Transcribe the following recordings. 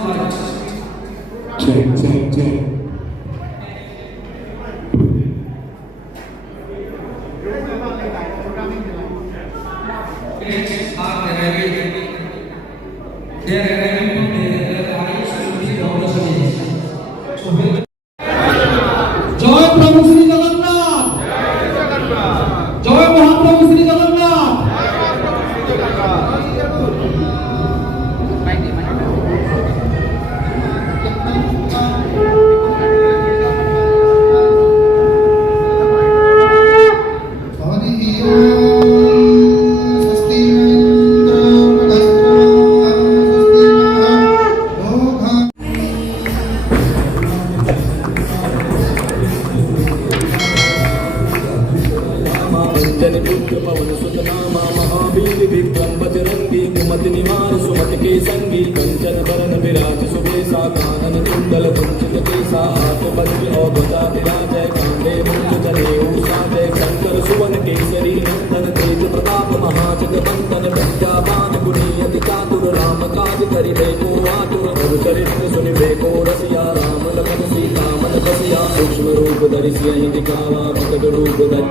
Cek, cek, cek. জয় প্রভু শ্রী জগন্নাথ, জয় মহাপ্রভু শ্রী জগন্নাথ। संगी कंचन बरन विराज सुबेसा कानन कुंडल कुंचित केसा हाथ वज्र और ध्वजा विराजय कांधे मुंज जनेऊ साजय शंकर सुवन केसरी नंदन तेज प्रताप महाजगवंदन विद्यावान गुणीयति चातुर राम काज करिबे को आतुर और चरित्र सुनिबे को रसिया राम लखन सीता मन बसिया सूक्ष्म रूप धरि सियहि दिखावा प्रकट रूप धरि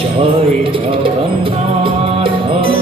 जय जगन्नाथ।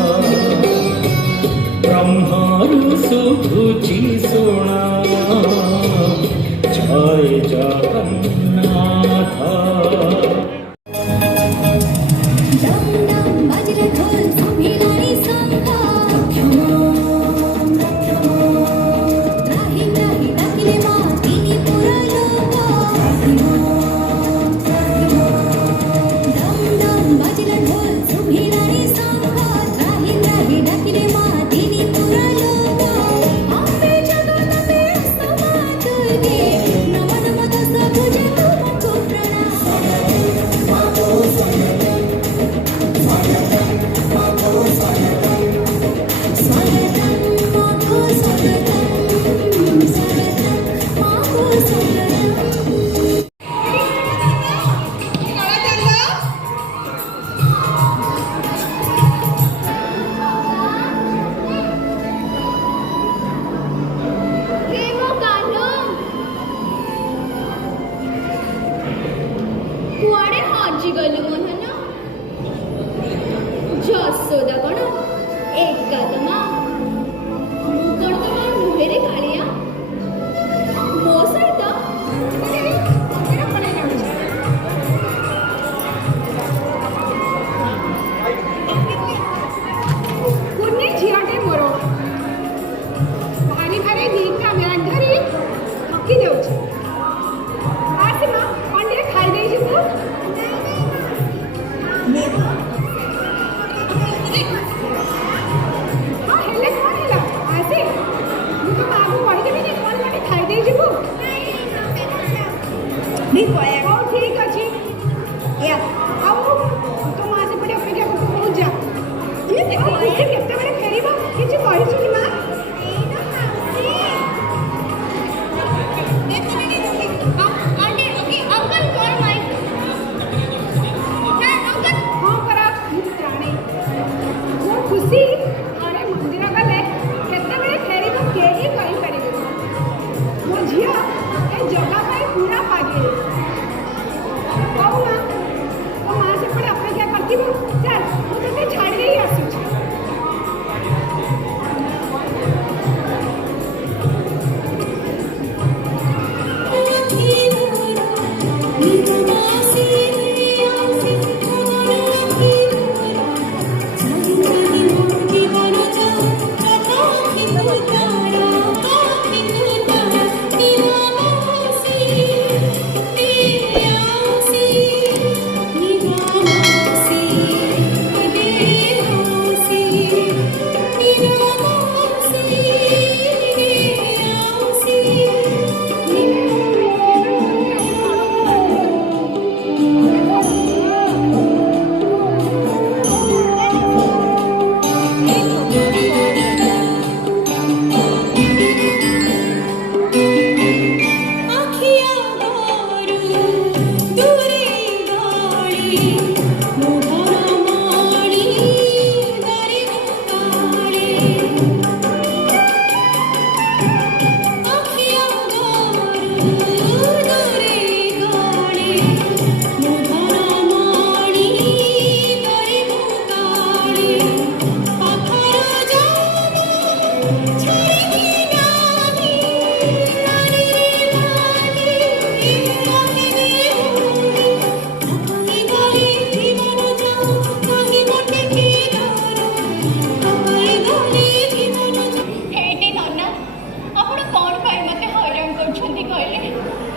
ଥକି ଯାଉଛି। ଆସେ ମା କ'ଣ ଟିକେ ଖାଇ ଦେଇଯିବୁ। ହଁ ହେଲେ କ'ଣ ହେଲା ଆସେ ମୁଁ ତ ମାଆକୁ କହିଦେବିନି କ'ଣ ଗୋଟେ ଖାଇ ଦେଇଯିବୁ। ହଉ ଠିକ୍ ଅଛି ଆଉ ତୋ ମା ସେପଟେ ଅପେକ୍ଷା କରୁଛୁ ବହୁତ ଯା କେତେବେଳେ ଫେରିବ କିଛି କହିଛୁ କି ମା? ହଁ ପରା ମୁଁ ଜାଣେ ମୁଁ ଖୁସି ଥରେ ମନ୍ଦିର ଗଲେ କେତେବେଳେ ଫେରିବ କେହି କହିପାରିବେନି। ମୋ ଝିଅ ଏ ଜଗା ପାଇଁ ପୁରା ପାଗେଳି। ହଉ ମା ତୋ ମା ସେପଟେ ଅପେକ୍ଷା କରିଥିବ ଚାଲ ମୁଁ ତୋତେ ଛାଡ଼ି ଦେଇ ଆସୁଛି।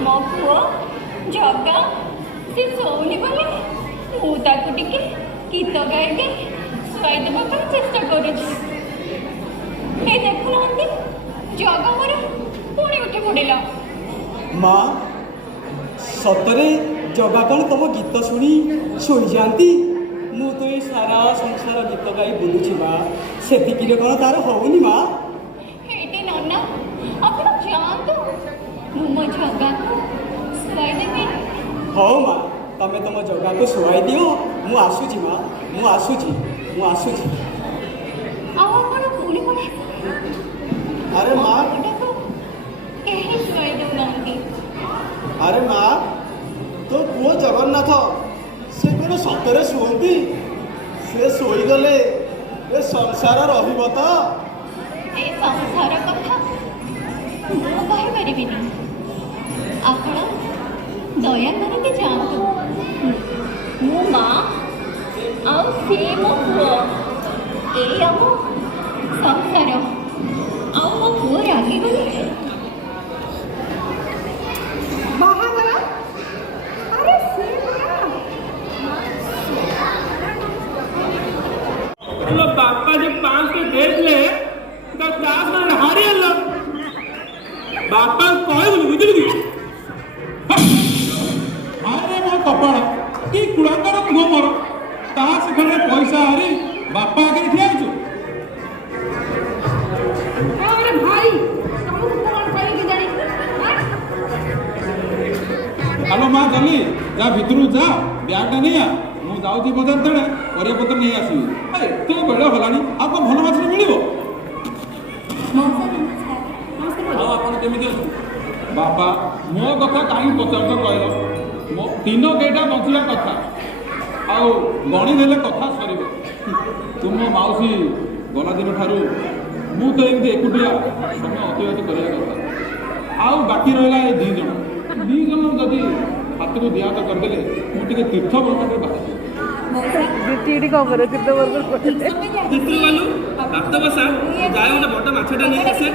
ମୋ ପୁଅ ଜଗା ସେ ଶୋଉନି ବୋଲି ମୁଁ ତାକୁ ଟିକେ ଗୀତ ଗାଇକି ଶୁଆଇଦେବା ପାଇଁ ଚେଷ୍ଟା କରୁଛି। ଏ ଦେଖୁନାହାନ୍ତି ଜଗା ମୋର ପୁଣି ଉଠି ପଡ଼ିଲା। ମା ସତରେ ଜଗା କ'ଣ ତମ ଗୀତ ଶୁଣିଯାଆନ୍ତି? ମୁଁ ତ ଏଇ ସାରା ସଂସାର ଗୀତ ଗାଇ ବୁଲୁଛି ମା, ସେତିକିରେ କ'ଣ ତାର ହଉନି ମା? ଏଇଠି ନନା ଆପଣ ଯାଆନ୍ତୁ, ମୁଁ ମୋ ଜଗାକୁ ଶୁଆଇଦେବି। ହଉ ମା ତମେ ତମ ଜଗାକୁ ଶୁଆଇ ଦିଅ, ମୁଁ ଆସୁଛି ମା, ମୁଁ ଆସୁଛି। ଆଉ ଆପଣ ପୁଣି ପଳାଇ ଆରେ ମା କେହି ଶୁଆଇ ଦେଉନାହାନ୍ତି। ଆରେ ମା ତୋ ପୁଅ ଜଗନ୍ନାଥ ସେ କ'ଣ ସତରେ ଶୁଅନ୍ତି? ସେ ଶୋଇଗଲେ ଏ ସଂସାର ରହିବ ତ? ଏ ସଂସାର କଥା ମୁଁ କହିପାରିବିନି, ଆପଣ ଦୟା କରିକି ଯାଆନ୍ତୁ। ମୋ ମା ଆଉ ସେ ମୋ ପୁଅ, ଏଇ ଆମ ସଂସାର। ଆଉ ମୋ ପୁଅ ରାଗିଗଲେ ବାହାଘର ଆରେ ସେ हेलो बापा जब 5 के भेज ले तो क्लास में हारी हल्ला बापा कहे बोली बुझली ଆରେ ମୋ କପାଳ କି କୁଳାଙ୍କର ମୁହଁ ମୋର, ତାସ ଖେଳରେ ପଇସା ହାରି ବାପା ଆଗରେ ଠିଆ ହେଇଛୁ। ଆରେ ଭାଇ ତମକୁ କ'ଣ କହିକି ଜାଣି ଆଲୋ ମା ଜଲ୍ଦି ଯା ଭିତରକୁ ଯା, ବ୍ୟାଗଟା ନେଇ ଆ, ମୁଁ ଯାଉଛି ବଜାର ତେଣେ ପରିବାପତ୍ର ନେଇ ଆସିବି। ଏତେ ବେଳ ହେଲାଣି, ଆଉ କ'ଣ ଭଲ ମାଛ ମିଳିବ? ଆଉ ଆପଣ କେମିତି ଅଛନ୍ତି? ବାପା ମୋ କଥା କାହିଁକି ପଚାରୁଛ କହିଲ? ମୋ ଦିନ କେଇଟା ବଞ୍ଚିବା କଥା, ଆଉ ଗଣି ଦେଲେ କଥା ସରିବ। ତୁମ ମାଉସୀ ଗଲା ଦିନ ଠାରୁ ମୁଁ ତ ଏମିତି ଏକୁଟିଆ ସମୟ ଅତିବାହିତ କରିବା କଥା। ଆଉ ବାକି ରହିଲା ଏ ଦୁଇ ଜଣ ଯଦି ହାତକୁ ଦି ହାତ କରିଦେଲେ ମୁଁ ଟିକେ ତୀର୍ଥ ଭ୍ରମଣରେ ବାହାରିବି। ଭାତ ବସା ଯାଏ ଗୋଟେ ବଡ଼ ମାଛଟା ନେଇ ଆସେ।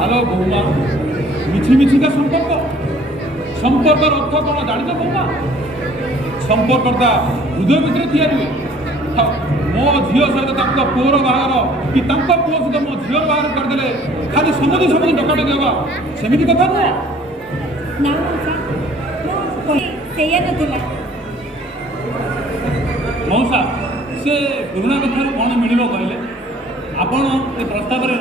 হ্যালো বৌমা, মিছি মিছিকা সম্পর্ক, সম্পর্কের অর্থ কোণ জানিছ বৌমা? সম্পর্কটা হৃদয় ভিতরে তৈরি हुए। মো ঝিও সহিত তাঙ্ক পুଅର ବାହାଘର କି ତାଙ୍କ ପୁଅ ସହିତ ମୋ ଝିଅର ବାହାଘର କରିଦେଲେ ଖାଲି ସମସ୍ତେ ସବୁକୁ ଡକାଡକି ହେବା, ସେମିତି କଥା ନୁହଁ। ନା ମଉସା, ସେଇଆ ନଥିଲା। ମଉସା, ସେ ପୁରୁଣା କଥାରୁ କ'ଣ ମିଳିବ କହିଲେ? ଆପଣ ଏ ପ୍ରସ୍ତାବରେ